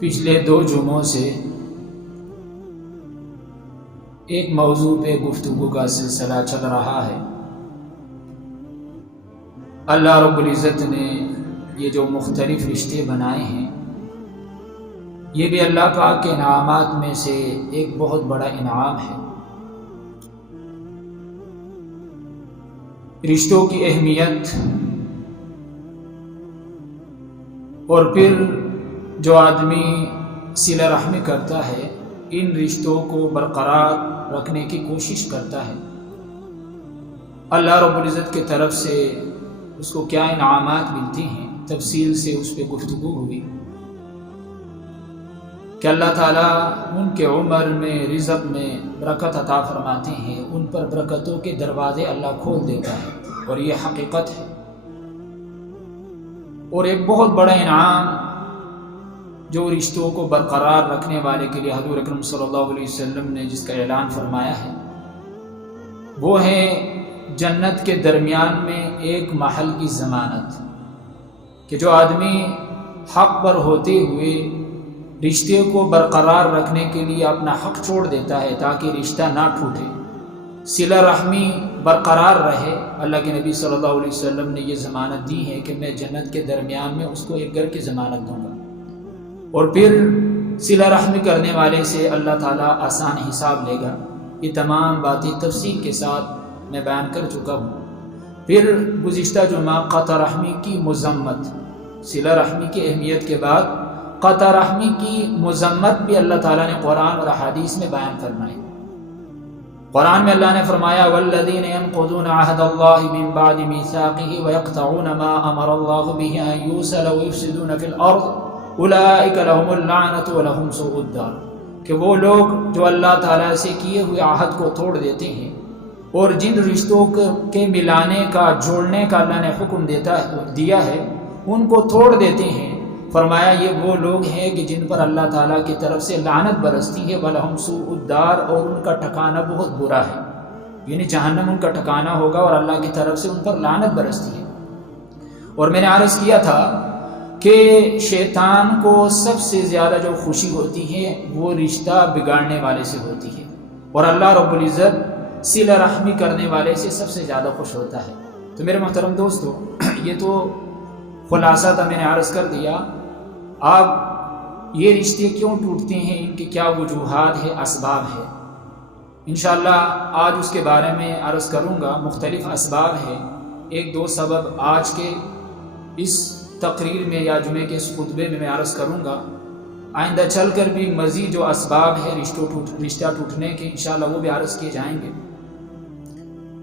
پچھلے 2 جمعوں سے ایک موضوع پہ گفتگو کا سلسلہ چل رہا ہے۔ اللہ رب العزت نے یہ جو مختلف رشتے بنائے ہیں، یہ بھی اللہ پاک کے انعامات میں سے ایک بہت بڑا انعام ہے۔ رشتوں کی اہمیت، اور پھر جو آدمی صلہ رحمی کرتا ہے، ان رشتوں کو برقرار رکھنے کی کوشش کرتا ہے، اللہ رب العزت کی طرف سے اس کو کیا انعامات ملتی ہیں، تفصیل سے اس پہ گفتگو ہوئی کہ اللہ تعالیٰ ان کے عمر میں، رزق میں برکت عطا فرماتے ہیں، ان پر برکتوں کے دروازے اللہ کھول دیتا ہے، اور یہ حقیقت ہے۔ اور ایک بہت بڑا انعام جو رشتوں کو برقرار رکھنے والے کے لیے حضور اکرم صلی اللہ علیہ وسلم نے جس کا اعلان فرمایا ہے، وہ ہے جنت کے درمیان میں ایک محل کی ضمانت، کہ جو آدمی حق پر ہوتے ہوئے رشتے کو برقرار رکھنے کے لیے اپنا حق چھوڑ دیتا ہے تاکہ رشتہ نہ ٹوٹے، صلہ رحمی برقرار رہے، اللہ کے نبی صلی اللہ علیہ وسلم نے یہ ضمانت دی ہے کہ میں جنت کے درمیان میں اس کو ایک گھر کی ضمانت دوں گا، اور پھر صلہ رحمی کرنے والے سے اللہ تعالیٰ آسان حساب لے گا۔ یہ تمام باتیں تفصیل کے ساتھ میں بیان کر چکا ہوں۔ پھر گزشتہ جمعہ قطع رحمی کی مذمت، صلہ رحمی کی اہمیت کے بعد قطع رحمی کی مذمت بھی اللہ تعالیٰ نے قرآن اور احادیث میں بیان فرمائی۔ قرآن میں اللہ نے فرمایا والذین ينقضون عہد اللہ من بعد میثاقہ ویقطعون ما امر اللہ بہ ان یوصل ویفسدون فی الارض اولئک لہم اللعنۃ ولہم سوء الدار، کہ وہ لوگ جو اللہ تعالیٰ سے کیے ہوئے عہد کو توڑ دیتے ہیں اور جن رشتوں کے ملانے کا، جوڑنے کا اللہ نے حکم دیا ہے، ان کو توڑ دیتے ہیں، فرمایا یہ وہ لوگ ہیں کہ جن پر اللہ تعالیٰ کی طرف سے لعنت برستی ہے، وَلَهُمْ سُوءُ الدَّارِ، اور ان کا ٹھکانہ بہت برا ہے، یعنی جہنم ان کا ٹھکانہ ہوگا اور اللہ کی طرف سے ان پر لعنت برستی ہے۔ اور میں نے عرض کیا تھا کہ شیطان کو سب سے زیادہ جو خوشی ہوتی ہے وہ رشتہ بگاڑنے والے سے ہوتی ہے، اور اللہ رب العزت صلہ رحمی کرنے والے سے سب سے زیادہ خوش ہوتا ہے۔ تو میرے محترم دوستو، یہ تو خلاصہ تھا، میں نے عرض کر دیا۔ اب یہ رشتے کیوں ٹوٹتے ہیں، ان کی کیا وجوہات ہے، اسباب ہے، انشاءاللہ آج اس کے بارے میں عرض کروں گا۔ مختلف اسباب ہے، 1-2 سبب آج کے اس تقریر میں یا جمعے کے اس خطبے میں عرض کروں گا۔ آئندہ چل کر بھی مزید جو اسباب ہے رشتہ ٹوٹنے کے، انشاءاللہ وہ بھی عرض کیے جائیں گے۔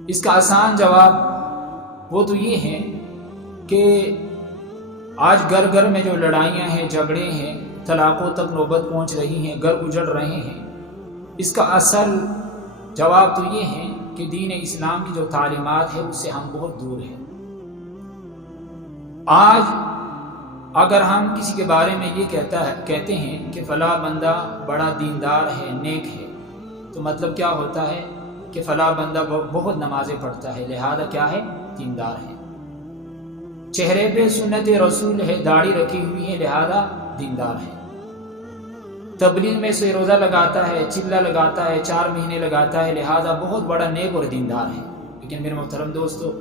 اس کا آسان جواب وہ تو یہ ہے کہ آج گھر گھر میں جو لڑائیاں ہیں، جھگڑے ہیں، طلاقوں تک نوبت پہنچ رہی ہیں، گھر اجڑ رہے ہیں، اس کا اصل جواب تو یہ ہے کہ دین اسلام کی جو تعلیمات ہے اس سے ہم بہت دور ہیں۔ آج اگر ہم کسی کے بارے میں یہ کہتے ہیں کہ فلاں بندہ بڑا دیندار ہے، نیک ہے، تو مطلب کیا ہوتا ہے کہ فلاں بندہ بہت نمازیں پڑھتا ہے، لہذا کیا ہے، دیندار ہے۔ چہرے پہ سنت رسول ہے، داڑھی رکھی ہوئی ہے، لہذا دیندار ہے۔ تبلیغ میں سے روزہ لگاتا ہے، چلہ لگاتا ہے، 4 مہینے لگاتا ہے، لہذا بہت بڑا نیک اور دیندار ہے۔ لیکن میرے محترم دوستو،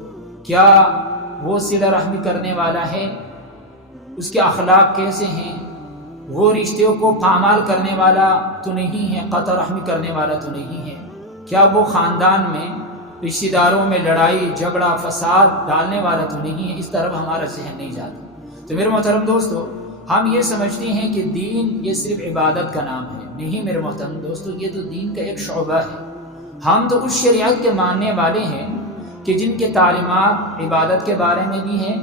کیا وہ صلہ رحمی کرنے والا ہے؟ اس کے اخلاق کیسے ہیں؟ وہ رشتوں کو پامال کرنے والا تو نہیں ہے، قطع رحمی کرنے والا تو نہیں ہے؟ کیا وہ خاندان میں، رشتہ داروں میں لڑائی جھگڑا فساد ڈالنے والا تو نہیں ہے؟ اس طرف ہمارا ذہن نہیں جاتا۔ تو میرے محترم دوستو، ہم یہ سمجھتے ہیں کہ دین یہ صرف عبادت کا نام ہے، نہیں میرے محترم دوستو، یہ تو دین کا ایک شعبہ ہے۔ ہم تو اس شریعت کے ماننے والے ہیں کہ جن کے تعلیمات عبادت کے بارے میں بھی ہیں،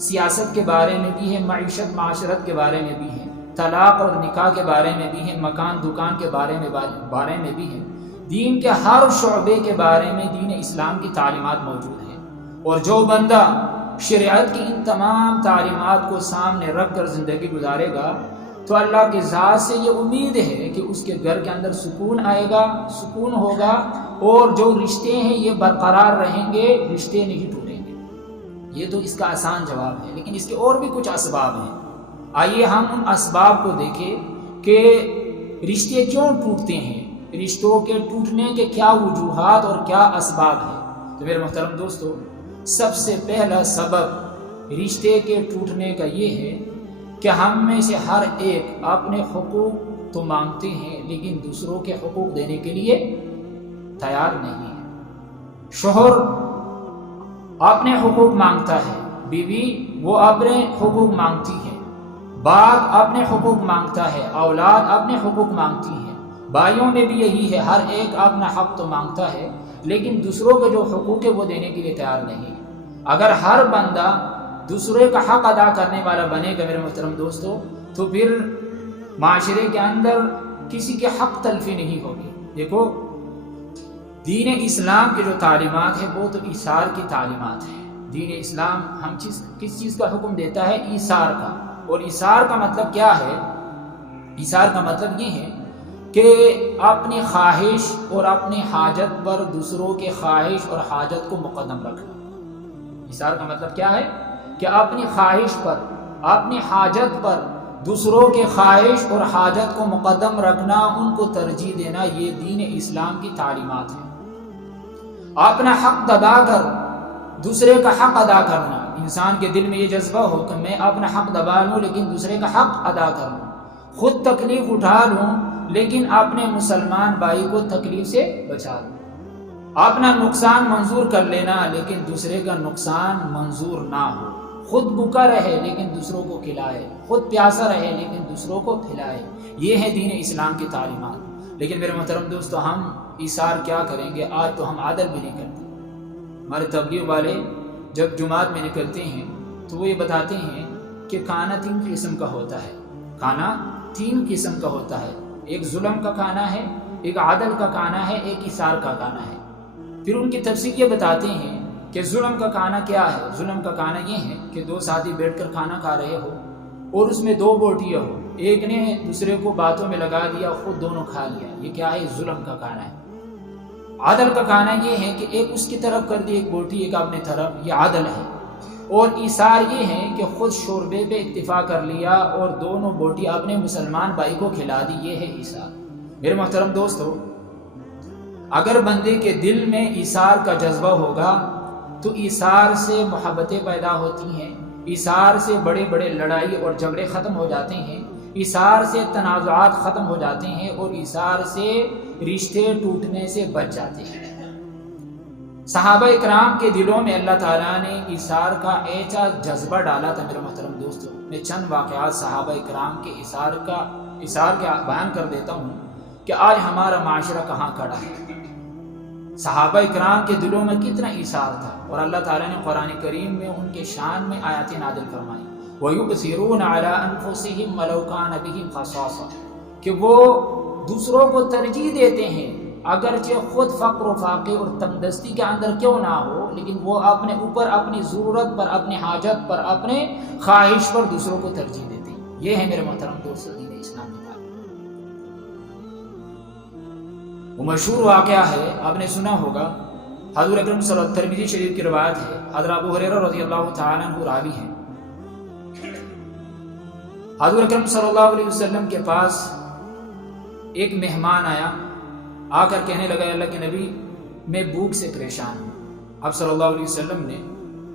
سیاست کے بارے میں بھی ہیں، معیشت معاشرت کے بارے میں بھی ہیں، طلاق اور نکاح کے بارے میں بھی ہیں، مکان دکان کے بارے میں بھی ہیں۔ دین کے ہر شعبے کے بارے میں دین اسلام کی تعلیمات موجود ہیں، اور جو بندہ شریعت کی ان تمام تعلیمات کو سامنے رکھ کر زندگی گزارے گا تو اللہ کی ذات سے یہ امید ہے کہ اس کے گھر کے اندر سکون آئے گا، سکون ہوگا، اور جو رشتے ہیں یہ برقرار رہیں گے، رشتے نہیں ٹوٹیں گے۔ یہ تو اس کا آسان جواب ہے، لیکن اس کے اور بھی کچھ اسباب ہیں۔ آئیے ہم ان اسباب کو دیکھیں کہ رشتے کیوں ٹوٹتے ہیں، رشتوں کے ٹوٹنے کے کیا وجوہات اور کیا اسباب ہیں۔ تو میرے محترم دوستو، سب سے پہلا سبب رشتے کے ٹوٹنے کا یہ ہے کہ ہم میں سے ہر ایک اپنے حقوق تو مانگتے ہیں لیکن دوسروں کے حقوق دینے کے لیے تیار نہیں ہے۔ شوہر اپنے حقوق مانگتا ہے، بیوی وہ اپنے حقوق مانگتی ہے، باپ اپنے حقوق مانگتا ہے، اولاد اپنے حقوق مانگتی ہے، بھائیوں میں بھی یہی ہے، ہر ایک اپنا حق تو مانگتا ہے لیکن دوسروں کے جو حقوق ہے وہ دینے کے لیے تیار نہیں۔ اگر ہر بندہ دوسرے کا حق ادا کرنے والا بنے گا میرے محترم دوستو، تو پھر معاشرے کے اندر کسی کے حق تلفی نہیں ہوگی۔ دیکھو، دین اسلام کی جو تعلیمات ہے وہ تو ایثار کی تعلیمات ہے۔ دین اسلام کس چیز کا حکم دیتا ہے؟ ایثار کا۔ اور ایثار کا مطلب کیا ہے؟ ایثار کا مطلب یہ ہے کہ اپنی خواہش اور اپنی حاجت پر دوسروں کے خواہش اور حاجت کو مقدم رکھنا۔ ایثار کا مطلب کیا ہے؟ کہ اپنی خواہش پر، اپنی حاجت پر دوسروں کے خواہش اور حاجت کو مقدم رکھنا، ان کو ترجیح دینا، یہ دین اسلام کی تعلیمات ہے۔ اپنا حق ادا کر دوسرے کا حق ادا کرنا، انسان کے دل میں یہ جذبہ ہو کہ میں اپنا حق دبا لوں لیکن دوسرے کا حق ادا کروں، خود تکلیف اٹھا لوں لیکن اپنے مسلمان بھائی کو تکلیف سے بچا لوں، اپنا نقصان منظور کر لینا لیکن دوسرے کا نقصان منظور نہ ہو، خود بھوکا رہے لیکن دوسروں کو کھلائے، خود پیاسا رہے لیکن دوسروں کو کھلائے، یہ ہے دین اسلام کی تعلیمات۔ لیکن میرے محترم دوستو، ہم ایثار کیا کریں گے؟ آج تو ہم عدل بھی نہیں کرتے۔ ہمارے تبلیغ والے جب جماعت میں نکلتے ہیں تو وہ یہ بتاتے ہیں کہ کھانا 3 قسم کا ہوتا ہے، کھانا 3 قسم کا ہوتا ہے، ایک ظلم کا کھانا ہے، ایک عدل کا کھانا ہے، ایک ایثار کا کھانا ہے۔ پھر ان کی تفصیل یہ بتاتے ہیں کہ ظلم کا کھانا کیا ہے۔ ظلم کا کھانا یہ ہے کہ 2 ساتھی بیٹھ کر کھانا کھا رہے ہو اور اس میں 2 بوٹیاں ہو، ایک نے دوسرے کو باتوں میں لگا دیا، خود دونوں کھا لیا، یہ کیا ہے؟ ظلم کا کھانا ہے۔ عدل کا کھانا یہ ہے کہ ایک اس کی طرف کر دی ایک بوٹی، ایک اپنے طرف، یہ عدل ہے۔ اور ایثار یہ ہے کہ خود شوربے پہ اکتفا کر لیا اور دونوں بوٹی اپنے مسلمان بھائی کو کھلا دی، یہ ہے ایثار۔ میرے محترم دوستو، اگر بندے کے دل میں ایثار کا جذبہ ہوگا تو ایثار سے محبتیں پیدا ہوتی ہیں، ایثار سے بڑے بڑے لڑائی اور جھگڑے ختم ہو جاتے ہیں، ایثار سے تنازعات ختم ہو جاتے ہیں اور ایثار سے رشتے ٹوٹنے سے بچ جاتے ہیں۔ صحابہ اکرام کے دلوں میں اللہ تعالیٰ نے ایثار کا ایسا جذبہ ڈالا تھا میرے محترم دوستو۔ میں چند واقعات صحابہ اکرام کے ایثار کا بیان کر دیتا ہوں کہ آج ہمارا معاشرہ کہاں کھڑا ہے۔ صحابہ اکرام کے دلوں میں کتنا ایثار تھا، اور اللہ تعالیٰ نے قرآن کریم میں ان کے شان میں آیات نازل فرمائی، وَيُؤْثِرُونَ عَلَىٰ أَنفُسِهِمْ وَلَوْ كَانَ بِهِمْ خَصَاصَةٌ، کہ وہ دوسروں کو ترجیح دیتے ہیں اگرچہ خود فقر و فاقے اور تنگدستی کے اندر کیوں نہ ہو، لیکن وہ اپنے اوپر، اپنی ضرورت پر، اپنی حاجت پر، اپنے خواہش پر دوسروں کو ترجیح دیتے ہیں۔ یہ ہے میرے محترم دوستو دین اسلام کی تعلیم۔ وہ مشہور واقعہ ہے، آپ نے سنا ہوگا، حضور اکرم صلی اللہ علیہ وسلم، ترمذی شریف کی روایت ہے، حضرت ابو ہریرہ رضی اللہ تعالیٰ عنہ راوی ہیں۔ حضور اکرم صلی اللہ علیہ وسلم کے پاس ایک مہمان آیا، آ کر کہنے لگا، اللہ کے نبی میں بھوک سے پریشان ہوں۔ اب صلی اللہ علیہ وسلم نے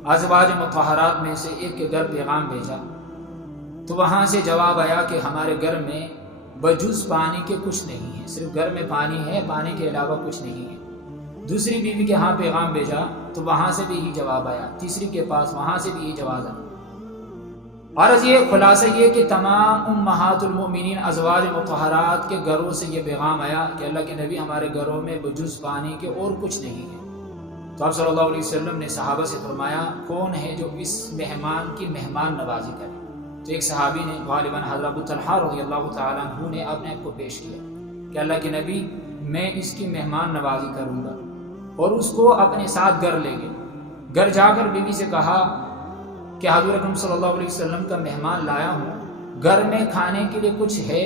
ازواج مطہرات میں سے ایک کے گھر پیغام بھیجا تو وہاں سے جواب آیا کہ ہمارے گھر میں بجز پانی کے کچھ نہیں ہے، صرف گھر میں پانی ہے، پانی کے علاوہ کچھ نہیں ہے۔ دوسری بیوی کے ہاں پیغام بھیجا تو وہاں سے بھی یہی جواب آیا، تیسری کے پاس وہاں سے بھی یہی جواب آیا۔ عرض یہ خلاصہ یہ کہ تمام امہات المؤمنین ازواج مطہرات کے گھروں سے یہ پیغام آیا کہ اللہ کے نبی ہمارے گھروں میں بجز پانی کے اور کچھ نہیں ہے۔ تو آپ صلی اللہ علیہ وسلم نے صحابہ سے فرمایا، کون ہے جو اس مہمان کی مہمان نوازی کرے؟ تو ایک صحابی نے، غالباً حضرت ابو طلحہ رضی اللہ تعالیٰ عنہ نے اپنے آپ کو پیش کیا کہ اللہ کے نبی میں اس کی مہمان نوازی کروں گا، اور اس کو اپنے ساتھ گھر لے گئے۔ گھر جا کر بیوی سے کہا کہ حضور اکرم صلی اللہ علیہ وسلم کا مہمان لایا ہوں، گھر میں کھانے کے لیے کچھ ہے؟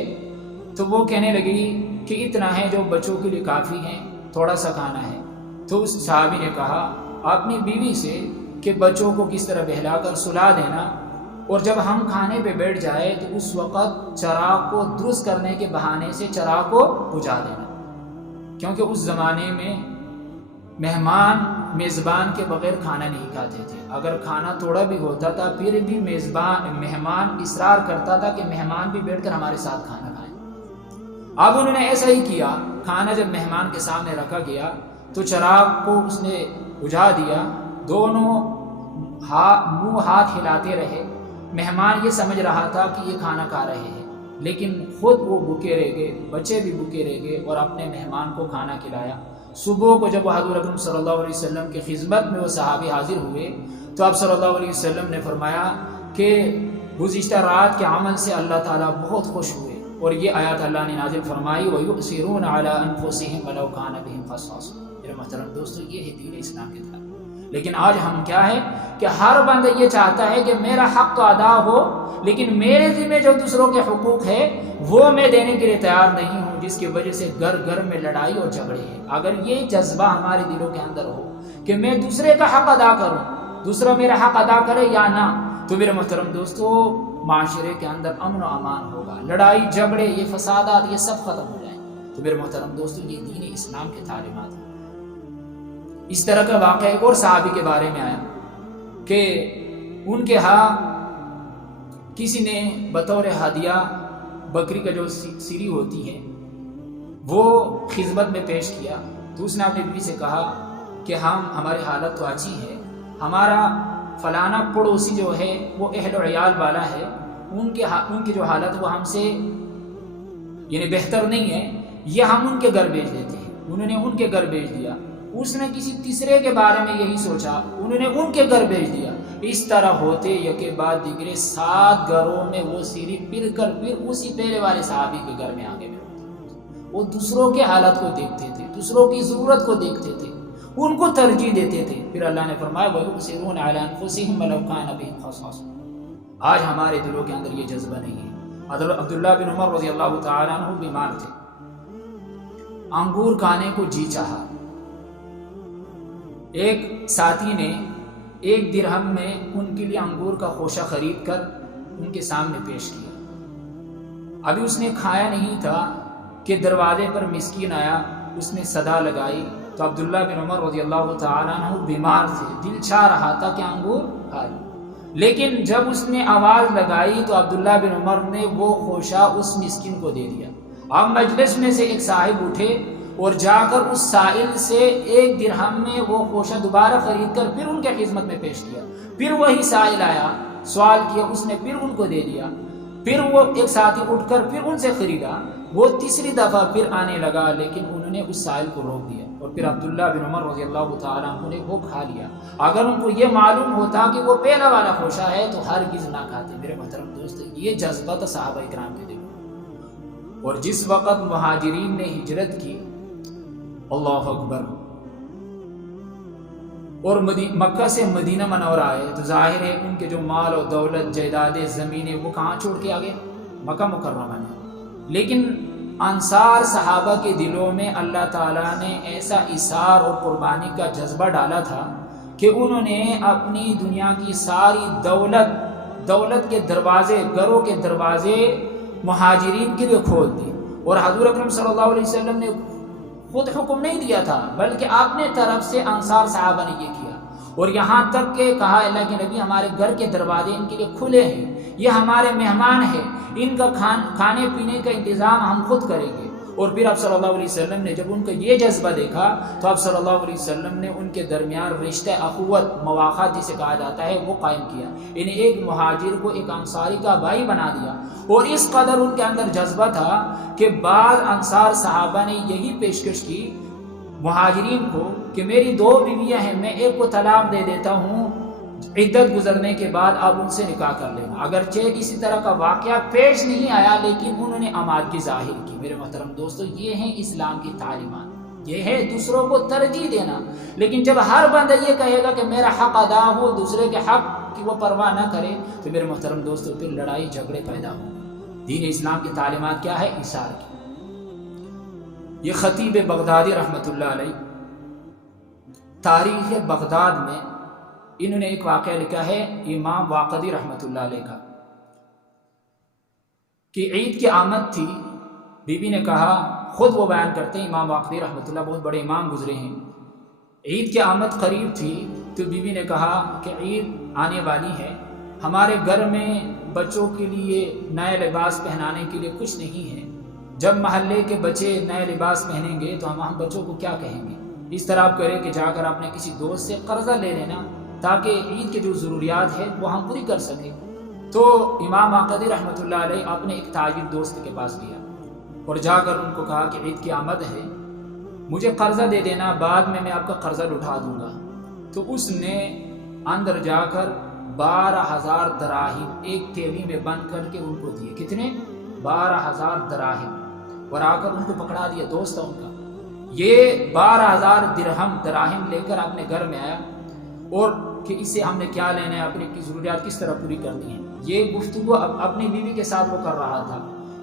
تو وہ کہنے لگی کہ اتنا ہے جو بچوں کے لیے کافی ہے، تھوڑا سا کھانا ہے۔ تو اس صحابی نے کہا اپنی بیوی سے کہ بچوں کو کس طرح بہلا کر سلا دینا، اور جب ہم کھانے پہ بیٹھ جائے تو اس وقت چراغ کو درست کرنے کے بہانے سے چراغ کو بجھا دینا، کیونکہ اس زمانے میں مہمان میزبان کے بغیر کھانا نہیں کھاتے تھے۔ اگر کھانا تھوڑا بھی ہوتا تھا پھر بھی مہمان اصرار کرتا تھا کہ مہمان بھی بیٹھ کر ہمارے ساتھ کھانا کھائیں۔ اب انہوں نے ایسا ہی کیا، کھانا جب مہمان کے سامنے رکھا گیا تو چراغ کو اس نے بجھا دیا، دونوں منہ ہاتھ ہلاتے رہے۔ مہمان یہ سمجھ رہا تھا کہ یہ کھانا کھا رہے ہیں، لیکن خود وہ بھوکے رہ گئے، بچے بھی بھوکے رہ گئے اور اپنے مہمان کو کھانا کھلایا۔ صبح کو جب حضور اکرم صلی اللہ علیہ وسلم کی خدمت میں وہ صحابی حاضر ہوئے تو آپ صلی اللہ علیہ وسلم نے فرمایا کہ گزشتہ رات کے عمل سے اللہ تعالیٰ بہت خوش ہوئے، اور یہ آیات اللہ نے نازل فرمائی وَيُؤْثِرُونَ عَلَىٰ أَنفُسِهِمْ وَلَوْ كَانَ بِهِمْ خَصَاصَةٌ۔ میرے محترم دوستو، یہ ہے دین اسلام کی طرف۔ لیکن آج ہم کیا ہے کہ ہر بندہ یہ چاہتا ہے کہ میرا حق تو ادا ہو، لیکن میرے ذمہ جو دوسروں کے حقوق ہے وہ میں دینے کے لیے تیار نہیں ہوں، جس کی وجہ سے گھر گھر میں لڑائی اور جھگڑے ہیں۔ اگر یہ جذبہ ہمارے دلوں کے اندر ہو کہ میں دوسرے کا حق ادا کروں، دوسرا میرا حق ادا کرے یا نہ، تو میرے محترم دوستو معاشرے کے اندر امن و امان ہوگا، لڑائی جھگڑے یہ فسادات یہ سب ختم ہو جائیں۔ تو میرے محترم دوستو یہ دین اسلام کے تعلیمات ہیں۔ اس طرح کا واقعہ ایک اور صحابی کے بارے میں آیا کہ ان کے ہاں کسی نے بطور ہدیہ بکری کا جو سری ہوتی ہے وہ خدمت میں پیش کیا، تو اس نے اپنی بیوی سے کہا کہ ہماری حالت تو اچھی ہے، ہمارا فلانا پڑوسی جو ہے وہ اہل و عیال والا ہے، ان کی جو حالت وہ ہم سے یعنی بہتر نہیں ہے، یہ ہم ان کے گھر بھیج دیتے ہیں۔ انہوں نے ان کے گھر بھیج دیا۔ اس نے کسی تیسرے کے بارے میں یہی سوچا، انہوں نے ان کے گھر بھیج دیا۔ اس طرح ہوتے یکے بعد دیگرے 7 گھروں میں وہ سیری پھر کر پھر اسی پہلے والے صحابی کے گھر میں آگے بڑھتے۔ وہ دوسروں کے حالت کو دیکھتے تھے، دوسروں کی ضرورت کو دیکھتے تھے، ان کو ترجیح دیتے تھے۔ پھر اللہ نے فرمایا وَيُؤْثِرُونَ عَلَىٰ أَنفُسِهِمْ وَلَوْ كَانَ بِهِمْ خَصَاصَةٌ۔ آج ہمارے دلوں کے اندر یہ جذبہ نہیں ہے۔ عبداللہ بن عمر رضی اللہ تعالیٰ عنہ بیمار تھے، انگور کھانے کو جی چاہا۔ ایک ساتھی نے 1 درہم میں ان کے لیے انگور کا خوشہ خرید کر ان کے سامنے پیش کیا۔ ابھی اس نے کھایا نہیں تھا کہ دروازے پر مسکین آیا، اس نے صدا لگائی تو عبداللہ بن عمر رضی اللہ تعالیٰ عنہ بیمار تھے، دل چاہ رہا تھا کہ انگور کھا لیں، لیکن جب اس نے آواز لگائی تو عبداللہ بن عمر نے وہ خوشہ اس مسکین کو دے دیا۔ اب مجلس میں سے ایک صاحب اٹھے اور جا کر اس سائل سے 1 درہم میں وہ خوشہ دوبارہ خرید کر پھر ان کے خدمت میں پیش کیا۔ پھر وہی سائل آیا، سوال کیا، اس نے پھر ان کو دے دیا۔ پھر وہ ایک ساتھی اٹھ کر پھر ان سے خریدا، وہ تیسری دفعہ پھر آنے لگا، لیکن انہوں نے اس سائل کو روک دیا اور پھر عبداللہ بن عمر رضی اللہ تعالیٰ عنہ نے وہ کھا لیا۔ اگر ان کو یہ معلوم ہوتا کہ وہ پہلا والا خوشہ ہے تو ہرگز نہ کھاتے۔ میرے محترم دوست، یہ جذبہ تھا صحابہ اکرام کے دل۔ اور جس وقت مہاجرین نے ہجرت کی، اللہ اکبر، اور مکہ سے مدینہ منورہ آئے تو ظاہر ہے ان کے جو مال و دولت جائیدادیں زمینیں وہ کہاں چھوڑ کے آگے؟ مکہ مکرمہ میں۔ لیکن انصار صحابہ کے دلوں میں اللہ تعالیٰ نے ایسا اثار اور قربانی کا جذبہ ڈالا تھا کہ انہوں نے اپنی دنیا کی ساری دولت کے دروازے، گھروں کے دروازے مہاجرین کے لیے کھول دی۔ اور حضور اکرم صلی اللہ علیہ وسلم نے خود حکم نہیں دیا تھا، بلکہ اپنے طرف سے انصار صحابہ نے یہ کیا، اور یہاں تک کہ کہا اللہ کے نبی ہمارے گھر کے دروازے ان کے لیے کھلے ہیں، یہ ہمارے مہمان ہیں، ان کا کھانے پینے کا انتظام ہم خود کریں گے۔ اور پھر آپ صلی اللہ علیہ وسلم نے جب ان کا یہ جذبہ دیکھا تو آپ صلی اللہ علیہ وسلم نے ان کے درمیان رشتہ اخوت، مواخات جسے کہا جاتا ہے وہ قائم کیا، یعنی ایک مہاجر کو ایک انصاری کا بھائی بنا دیا۔ اور اس قدر ان کے اندر جذبہ تھا کہ بعض انصار صحابہ نے یہی پیشکش کی مہاجرین کو کہ میری 2 بیویاں ہیں، میں ایک کو طلاق دے دیتا ہوں، عدت گزرنے کے بعد آپ ان سے نکاح کر لینا۔ اگرچہ کسی طرح کا واقعہ پیش نہیں آیا لیکن انہوں نے آمادگی ظاہر کی۔ میرے محترم دوستو، یہ ہیں اسلام کی تعلیمات، یہ ہے دوسروں کو ترجیح دینا۔ لیکن جب ہر بندہ یہ کہے گا کہ میرا حق ادا ہو، دوسرے کے حق کی وہ پرواہ نہ کرے، تو میرے محترم دوستو پھر لڑائی جھگڑے پیدا ہوں۔ دین اسلام کی تعلیمات کیا ہے؟ ایثار کی۔ یہ خطیب بغدادی رحمۃ اللہ علیہ تاریخ بغداد میں انہوں نے ایک واقعہ لکھا ہے امام واقدی رحمۃ اللہ علیہ کا کہ عید کی آمد تھی، بی بی نے کہا، خود وہ بیان کرتے ہیں امام واقدی رحمۃ اللہ بہت بڑے امام گزرے ہیں، عید کی آمد قریب تھی تو بی بی نے کہا کہ عید آنے والی ہے، ہمارے گھر میں بچوں کے لیے نئے لباس پہنانے کے لیے کچھ نہیں ہے، جب محلے کے بچے نئے لباس پہنیں گے تو ہم بچوں کو کیا کہیں گے؟ اس طرح آپ کریں کہ جا کر اپنے کسی دوست سے قرضہ لے لینا تاکہ عید کے جو ضروریات ہے وہ ہم پوری کر سکیں۔ تو امام واقدی رحمۃ اللہ علیہ اپنے ایک تاجر دوست کے پاس گیا اور جا کر ان کو کہا کہ عید کی آمد ہے، مجھے قرضہ دے دینا، بعد میں آپ کا قرضہ لوٹا دوں گا۔ تو اس نے اندر جا کر 12,000 دراہم ایک تھیلی میں بند کر کے ان کو دیے۔ کتنے؟ 12,000 دراہم، اور آ کر ان کو پکڑا دیا، دوست ان کا۔ یہ 12,000 دراہم لے کر اپنے گھر میں آیا اور کہ اس سے ہم نے کیا لینا ہے، اپنی ضروریات کس طرح پوری کرنی ہے، یہ گفتگو اپنی بیوی کے ساتھ وہ کر رہا تھا۔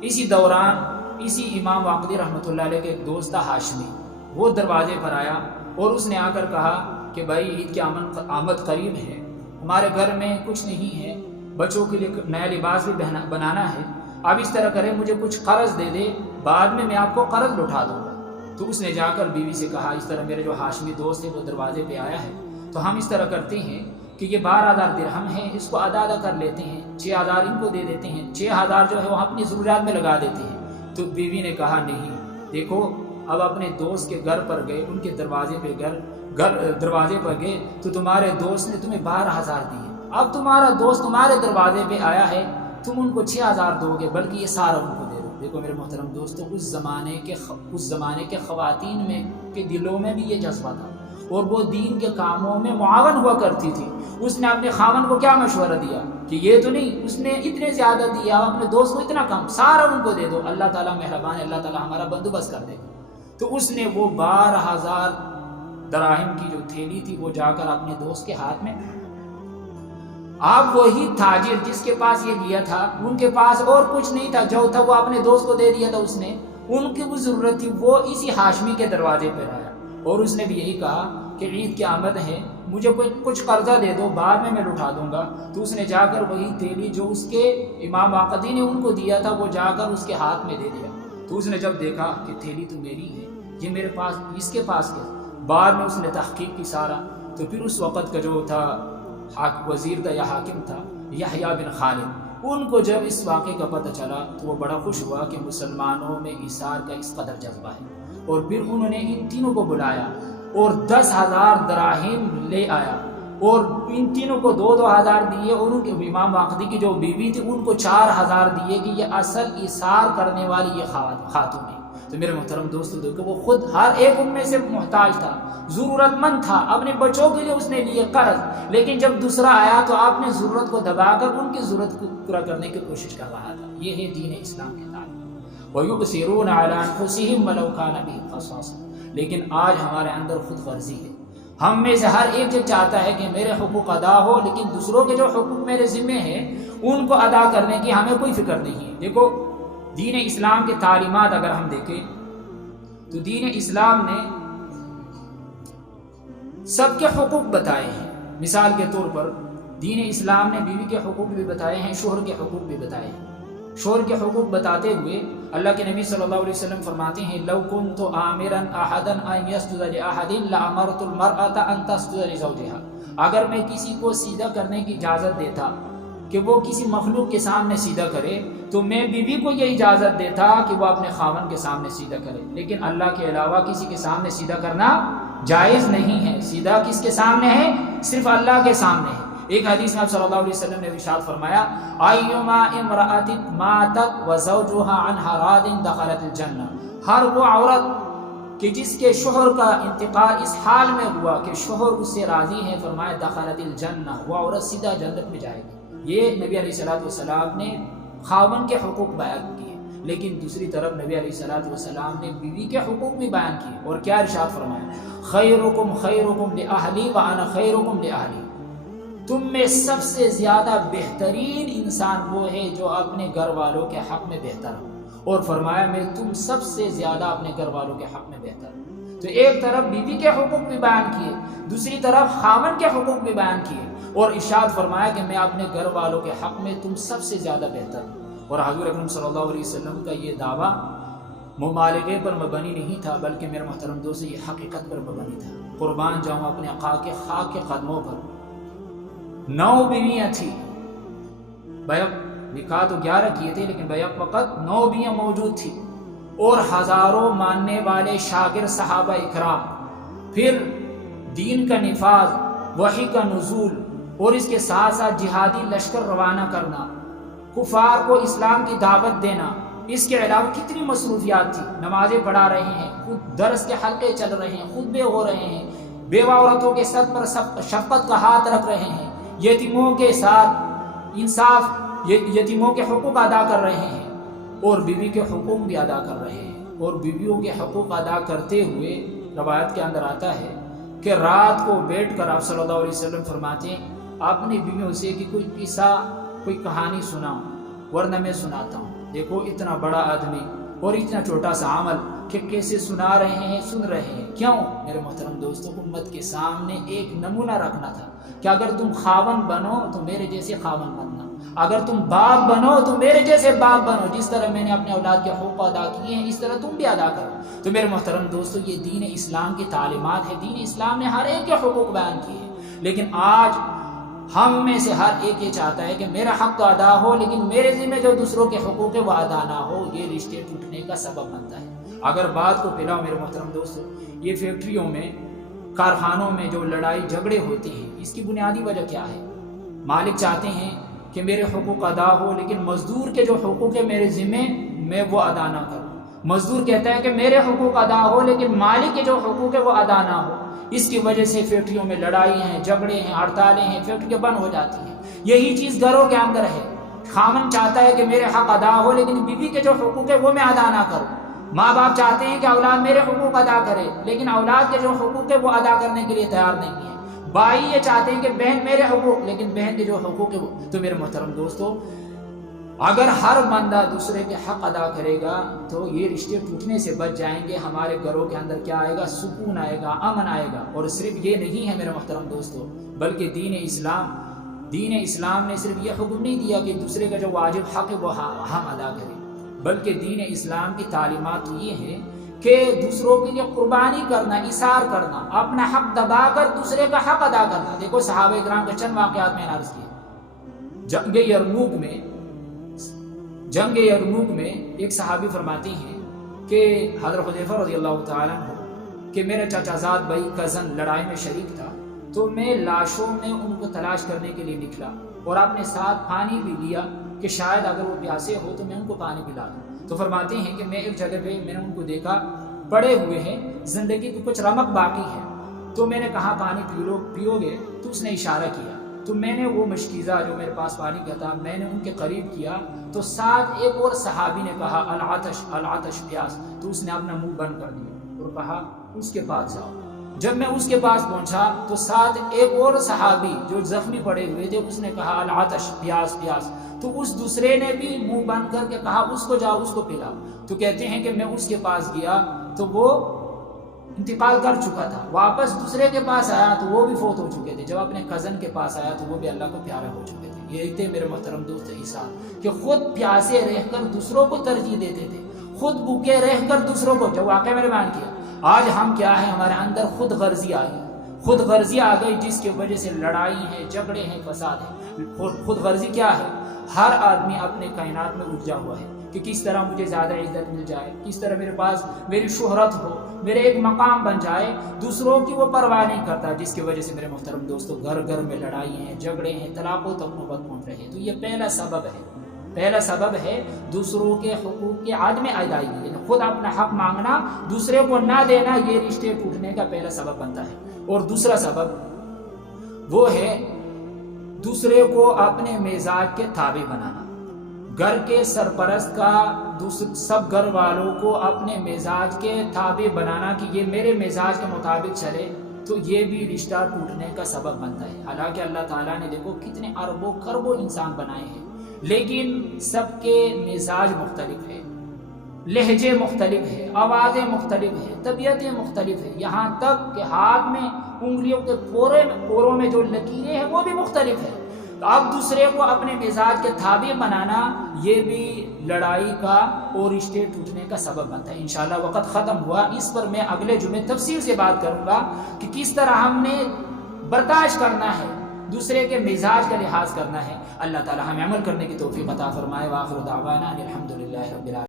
اسی دوران اسی امام واقدی رحمۃ اللہ علیہ کے ایک دوست تھا ہاشمی، وہ دروازے پر آیا اور اس نے آ کر کہا کہ بھائی عید کی آمد قریب ہے، ہمارے گھر میں کچھ نہیں ہے، بچوں کے لیے نیا لباس بھی بنانا ہے، اب اس طرح کرے مجھے کچھ قرض دے دے، بعد میں آپ کو قرض لوٹا دوں گا۔ تو اس نے جا کر بیوی سے کہا، اس طرح میرے جو ہاشمی دوست ہے وہ دروازے پہ آیا ہے، تو ہم اس طرح کرتے ہیں کہ یہ 12,000 درہم ہے، اس کو ادا کر لیتے ہیں، 6,000 ان کو دے دیتے ہیں، 6,000 جو ہے وہ اپنی ضروریات میں لگا دیتے ہیں۔ تو بیوی نے کہا نہیں، دیکھو اب اپنے دوست کے گھر پر گئے، ان کے دروازے پر گئے تو تمہارے دوست نے تمہیں 12,000 دیے، اب تمہارا دوست تمہارے دروازے پہ آیا ہے، تم ان کو 6,000 دو گے، بلکہ یہ سارا ان کو دے دو۔ دیکھو میرے محترم دوستو، اس زمانے کے خواتین میں کے دلوں میں بھی یہ جذبہ تھا اور وہ دین کے کاموں میں معاون ہوا کرتی تھی۔ اس نے اپنے خاوند کو کیا مشورہ دیا کہ یہ تو نہیں، اس نے اتنے زیادہ دیا، اپنے دوست کو اتنا کم، سارا ان کو دے دو، اللہ تعالیٰ مہربان ہے، اللہ تعالیٰ ہمارا بندوبست کر دے گا۔ تو اس نے وہ 12,000 دراہم کی جو تھیلی تھی وہ جا کر اپنے دوست کے ہاتھ میں، آپ وہی تاجر جس کے پاس یہ گیا تھا، ان کے پاس اور کچھ نہیں تھا، جو تھا وہ اپنے دوست کو دے دیا تھا، اس نے، ان کی وہ ضرورت تھی، وہ اسی ہاشمی کے دروازے پر آیا اور اس نے بھی یہی کہا کہ عید کی آمد ہے، مجھے کچھ قرضہ دے دو، بعد میں لوٹا دوں گا۔ تو اس نے جا کر وہی تھیلی جو اس کے امام واقدی نے ان کو دیا تھا وہ جا کر اس کے ہاتھ میں دے دیا۔ تو اس نے جب دیکھا کہ تھیلی تو میری ہے، یہ میرے پاس، اس کے پاس کیا؟ بعد میں اس نے تحقیق کی سارا، تو پھر اس وقت کا جو تھا وزیر تھا یا حاکم تھا یحییٰ بن خالد، ان کو جب اس واقعے کا پتہ چلا تو وہ بڑا خوش ہوا کہ مسلمانوں میں ایثار کا اس قدر جذبہ ہے، اور پھر انہوں نے ان تینوں کو بلایا اور 10,000 دراہم لے آیا اور ان تینوں کو 2,000 دیے، اور ان کے امام واقدی کی جو بیوی تھی ان کو 4,000 دیے کہ یہ اصل ایثار کرنے والی یہ خاتون ہے۔ تو میرے محترم دوستو دیکھو، وہ خود ہر ایک ان میں سے محتاج تھا، ضرورت مند تھا، اپنے بچوں کے لیے اس نے لیے قرض، لیکن جب دوسرا آیا تو آپ نے ضرورت کو دبا کر ان کی ضرورت کو پورا کرنے کی کوشش کر رہا تھا۔ یہ ہے دین اسلام کی تعلیم۔ وَيُؤْثِرُونَ عَلَىٰ أَنفُسِهِمْ وَلَوْ كَانَ بِهِمْ خَصَاصَةٌ، لیکن آج ہمارے اندر خود غرضی ہے، ہم میں سے ہر ایک جو چاہتا ہے کہ میرے حقوق ادا ہو، لیکن دوسروں کے جو حقوق میرے ذمے ہیں ان کو ادا کرنے کی ہمیں کوئی فکر نہیں ہے۔ دیکھو دین اسلام کی تعلیمات اگر ہم دیکھیں تو دین اسلام نے سب کے حقوق بتائے ہیں۔ مثال کے طور پر دین اسلام نے بیوی کے حقوق بھی بتائے ہیں، شوہر کے حقوق بھی بتائے ہیں۔ شوہر کے حقوق بتاتے ہوئے اللہ کے نبی صلی اللہ علیہ وسلم فرماتے ہیں، لو كنت آمرا احدا ان يسجد لاحد لامرت المرأة ان تسجد لزوجها، اگر میں کسی کو سیدھا کرنے کی اجازت دیتا کہ وہ کسی مخلوق کے سامنے سیدھا کرے تو میں بیوی کو یہ اجازت دیتا کہ وہ اپنے خاوند کے سامنے سیدھا کرے، لیکن اللہ کے علاوہ کسی کے سامنے سیدھا کرنا جائز نہیں ہے۔ سیدھا کس کے سامنے ہے؟ صرف اللہ کے سامنے ہے۔ ایک حدیث میں آپ صلی اللہ علیہ وسلم نے ارشاد فرمایا، ایما امرأۃ ماتت وزوجها عنها راض دخلت الجنہ، ہر وہ عورت کہ جس کے شوہر کا انتقال اس حال میں ہوا کہ شوہر اس سے راضی ہے، فرمایا دخلت الجنہ، وہ عورت سیدھا جنت میں جائے گی۔ یہ نبی علیہ الصلوۃ والسلام نے خاوند کے حقوق بیان کیے، لیکن دوسری طرف نبی علیہ الصلوۃ والسلام نے بیوی کے حقوق بھی بیان کیے، اور کیا ارشاد فرمایا، خیرکم خیرکم لأہلی وانا خیرکم لأہلی، تم میں سب سے زیادہ بہترین انسان وہ ہے جو اپنے گھر والوں کے حق میں بہتر ہو، اور فرمایا میں تم سب سے زیادہ اپنے گھر والوں کے حق میں بہتر ہوں۔ تو ایک طرف بیوی کے حقوق بھی بیان کیے، دوسری طرف خاوند کے حقوق بھی بیان کیے، اور ارشاد فرمایا کہ میں اپنے گھر والوں کے حق میں تم سب سے زیادہ بہتر ہوں۔ اور حضور اکرم صلی اللہ علیہ وسلم کا یہ دعویٰ مبالغے پر مبنی نہیں تھا، بلکہ میرے محترم دوست یہ حقیقت پر مبنی تھا۔ قربان جاؤں اپنے آقا کے خاک کے قدموں پر۔ 9 بیویاں تھیں، نکاح تو 11 کیے تھے، لیکن بیک وقت 9 بیویاں موجود تھیں، اور ہزاروں ماننے والے شاگرد صحابہ اکرام، پھر دین کا نفاذ، وحی کا نزول، اور اس کے ساتھ ساتھ جہادی لشکر روانہ کرنا، کفار کو اسلام کی دعوت دینا، اس کے علاوہ کتنی مصروفیات تھی۔ نمازیں پڑھا رہے ہیں، خود درس کے حلقے چل رہے ہیں، خطبے ہو رہے ہیں، بیوہ عورتوں کے سر پر شفقت کا ہاتھ رکھ رہے ہیں، یتیموں کے ساتھ انصاف، یتیموں کے حقوق ادا کر رہے ہیں، اور بیوی کے حقوق بھی ادا کر رہے ہیں۔ اور بیویوں کے حقوق ادا کرتے ہوئے روایت کے اندر آتا ہے کہ رات کو بیٹھ کر آپ صلی اللہ علیہ وسلم فرماتے ہیں اپنی بیویوں سے کہ کوئی قصہ، کوئی کہانی سناؤ ورنہ میں سناتا ہوں۔ دیکھو اتنا بڑا آدمی اور اتنا چھوٹا سا عمل کہ کیسے سنا رہے ہیں، سن رہے ہیں۔ کیوں؟ میرے محترم دوستوں، امت کے سامنے ایک نمونہ رکھنا تھا کہ اگر تم خاوند بنو تو میرے جیسے خاوند بننا، اگر تم باپ بنو تو میرے جیسے باپ بنو، جس طرح میں نے اپنے اولاد کے حقوق ادا کیے ہیں اس طرح تم بھی ادا کرو۔ تو میرے محترم دوستو، یہ دین اسلام کی تعلیمات ہے۔ دین اسلام نے ہر ایک کے حقوق بیان کیے ہیں، لیکن آج ہم میں سے ہر ایک یہ چاہتا ہے کہ میرا حق تو ادا ہو، لیکن میرے ذمہ جو دوسروں کے حقوق ہے وہ ادا نہ ہو۔ یہ رشتے ٹوٹنے کا سبب بنتا ہے۔ اگر بات کو پھیلاؤ میرے محترم دوستو، یہ فیکٹریوں میں، کارخانوں میں جو لڑائی جھگڑے ہوتے ہیں، اس کی بنیادی وجہ کیا ہے؟ مالک چاہتے ہیں کہ میرے حقوق ادا ہو، لیکن مزدور کے جو حقوق ہے میرے ذمہ میں وہ ادا نہ کروں۔ مزدور کہتا ہے کہ میرے حقوق ادا ہو، لیکن مالک کے جو حقوق ہے وہ ادا نہ ہو۔ اس کی وجہ سے فیکٹریوں میں لڑائی ہیں، جھگڑے ہیں، ہڑتالیں ہیں، فیکٹریاں بند ہو جاتی ہیں۔ یہی چیز گھروں کے اندر ہے۔ خاوند چاہتا ہے کہ میرے حق ادا ہو، لیکن بیوی کے جو حقوق ہے وہ میں ادا نہ کروں۔ ماں باپ چاہتے ہیں کہ اولاد میرے حقوق ادا کرے، لیکن اولاد کے جو حقوق ہے وہ ادا کرنے کے لیے تیار نہیں ہے۔ بھائی یہ چاہتے ہیں کہ بہن میرے حقوق، لیکن بہن کے جو حقوق ہے وہ۔ تو میرے محترم دوستو، اگر ہر بندہ دوسرے کے حق ادا کرے گا تو یہ رشتے ٹوٹنے سے بچ جائیں گے۔ ہمارے گھروں کے اندر کیا آئے گا؟ سکون آئے گا، امن آئے گا۔ اور صرف یہ نہیں ہے میرے محترم دوستو، بلکہ دین اسلام نے صرف یہ حکم نہیں دیا کہ دوسرے کا جو واجب حق ہے وہ ہم ادا کریں، بلکہ دین اسلام کی تعلیمات یہ ہے کہ دوسروں کے لیے قربانی کرنا، اثار کرنا، اپنا حق دبا کر دوسرے کا حق ادا کرنا۔ دیکھو صحابہ اکرام کے چند واقعات میں عرض کیا۔ جنگ یرموک میں ایک صحابی فرماتے ہیں کہ حضرت حذیفہ رضی اللہ تعالیٰ عنہ کہ میرا چچا زاد بھائی کزن لڑائی میں شریک تھا، تو میں لاشوں میں ان کو تلاش کرنے کے لیے نکلا اور اپنے ساتھ پانی بھی لیا کہ شاید اگر وہ پیاسے ہو تو میں ان کو پانی پلا دوں۔ تو فرماتے ہیں کہ میں ایک جگہ پہ میں نے ان کو دیکھا پڑے ہوئے ہیں، زندگی کی کچھ رمق باقی ہے، تو میں نے کہا پانی پیو گے؟ تو اس نے اشارہ کیا، تو میں نے وہ مشکیزہ جو میرے پاس پانی کا تھا میں نے ان کے قریب کیا، تو ساتھ ایک اور صحابی نے کہا العطش پیاس، تو اس نے اپنا منہ بند کر دیا اور کہا اس کے پاس جاؤ۔ جب میں اس کے پاس پہنچا تو ساتھ ایک اور صحابی جو زخمی پڑے ہوئے تھے اس نے کہا العطش پیاس، تو اس دوسرے نے بھی منہ بند کر کے کہا اس کو جاؤ، اس کو پلاؤ۔ تو کہتے ہیں کہ میں اس کے پاس گیا تو وہ انتقال کر چکا تھا، واپس دوسرے کے پاس آیا تو وہ بھی فوت ہو چکے تھے، جب اپنے کزن کے پاس آیا تو وہ بھی اللہ کو پیارے ہو چکے تھے۔ یہ تھے میرے محترم دوست احسان، کہ خود پیاسے رہ کر دوسروں کو ترجیح دیتے تھے، خود بھوکے رہ کر دوسروں کو، جو واقعہ میں نے بیان کیا۔ آج ہم کیا ہے، ہمارے اندر خود غرضی آ گئی جس کی وجہ سے لڑائی ہے، جھگڑے ہیں، فساد ہے۔ خود غرضی کیا ہے؟ ہر آدمی اپنے کائنات میں الجھا ہوا ہے کہ کس طرح مجھے زیادہ عزت مل جائے، کس طرح میرے پاس میری شہرت ہو، میرے ایک مقام بن جائے، دوسروں کی وہ پرواہ نہیں کرتا، جس کی وجہ سے میرے محترم دوستوں گھر میں لڑائی ہیں، جھگڑے ہیں، طلاقوں تک نوبت پہنچ رہے ہیں۔ تو یہ پہلا سبب ہے دوسروں کے حقوق کی عدم ادائیگی، یعنی خود اپنا حق مانگنا، دوسرے کو نہ دینا، یہ رشتے ٹوٹنے کا پہلا سبب بنتا ہے۔ اور دوسرا سبب وہ ہے دوسرے کو اپنے مزاج کے تابع بنانا۔ گھر کے سرپرست کا سب گھر والوں کو اپنے مزاج کے تابع بنانا کہ یہ میرے مزاج کے مطابق چلے، تو یہ بھی رشتہ ٹوٹنے کا سبب بنتا ہے۔ حالانکہ اللہ تعالیٰ نے دیکھو کتنے اربوں خربوں انسان بنائے ہیں، لیکن سب کے مزاج مختلف ہے۔ لہجے مختلف ہیں، آوازیں مختلف ہیں، طبیعتیں مختلف ہیں، یہاں تک کہ ہاتھ میں انگلیوں کے پوروں میں جو لکیریں ہیں وہ بھی مختلف ہیں۔ تو اب دوسرے کو اپنے مزاج کے تابع بنانا یہ بھی لڑائی کا اور رشتے ٹوٹنے کا سبب بنتا ہے۔ انشاءاللہ وقت ختم ہوا، اس پر میں اگلے جمعے تفصیل سے بات کروں گا کہ کس طرح ہم نے برداشت کرنا ہے، دوسرے کے مزاج کا لحاظ کرنا ہے۔ اللہ تعالی ہمیں عمل کرنے کی توفیق عطا فرمائے۔ وآخر دعوانا الحمدللہ رب العالمین۔